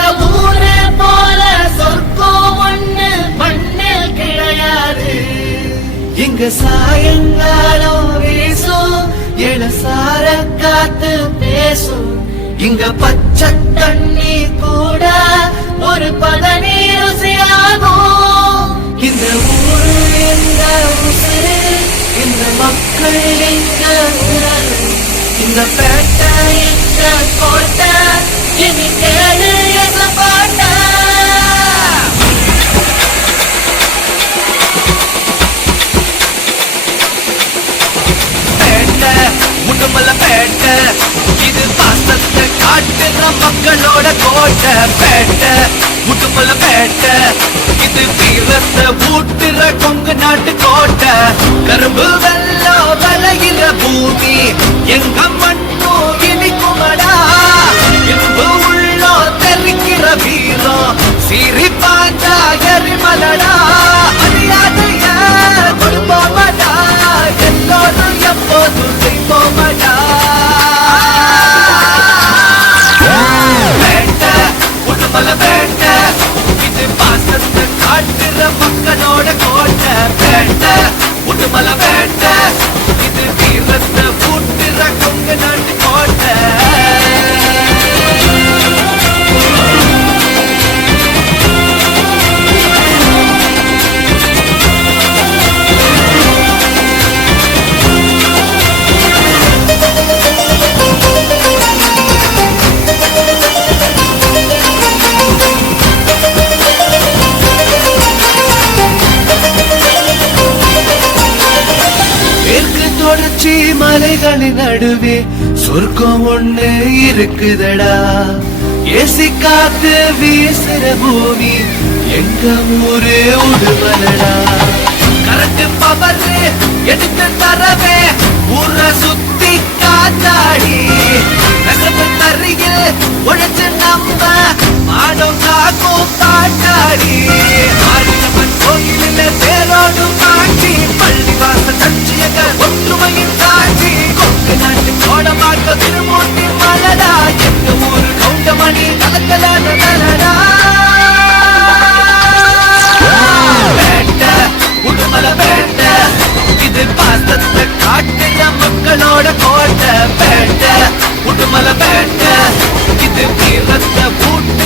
எங்க ஊரு போல சொர்க்கம் ஒண்ணு மண்ணில் கிடையாது. இங்க சாயங்காலம் வீசும் இளசார காத்து பேசும். இங்க பச்சை தண்ணி கூட ஒரு பதனி ருசியாகும் இந்த ஊரு எங்க உசுரு இந்த மக்கள் எங்க உணர்வு இந்த பேட்டை எங்க கோட்டை முட்டுமல்ல பேட்ட. இது பாசத்தை காட்டுற மக்களோட கோட்ட பேட்ட. முட்டுமல்ல பேட்ட. இது வீரத்தை ஊட்டுற கொங்கு நாட்டு கோட்டை. கரும்பு வெள்ளம் விளைகிற பூமி எங்க மண் உடுமல வேட்டை மலைகளின் நடுவே சொர்க்கம் ஒண்ணு இருக்குதடா. ஏசி காத்து வீசுற பூமி எங்க ஊரு உடுமலடா. கரண்ட் பவர் எடுத்து தரவே ஊர சுத்தி காத்தாடி. நெசவு தரையில் உழைச்சு நம்ம மாடம் காக்கும் காட்டாடி காட்டுற கோட்டை வேட்டை உடுமலை வேட்டை. இது வீரத்தை ஊட்டுற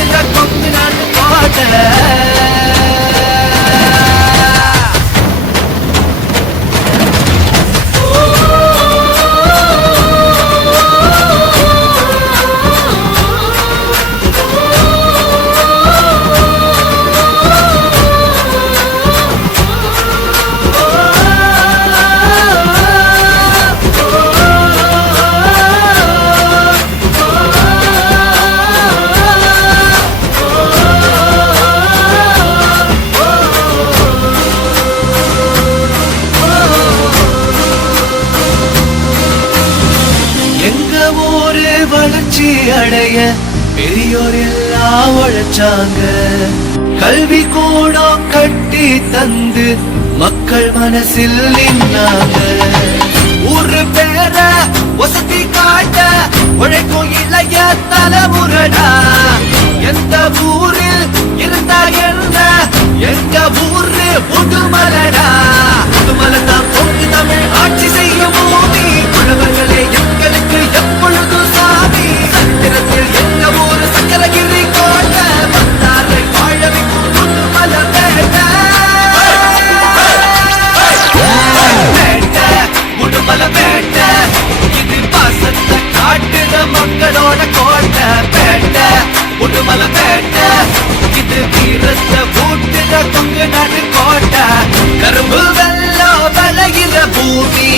அடைய பெரியோர் எல்லாம் உழைச்சாங்க. கல்வி கூடம் கட்டி தந்து மக்கள் மனசில் நின்னாங்க. இது வீரத்த பூட்டுத தொங்கு நாட்டு கோட்டை. கரும்பு வெள்ளம் வளைகிற பூமி.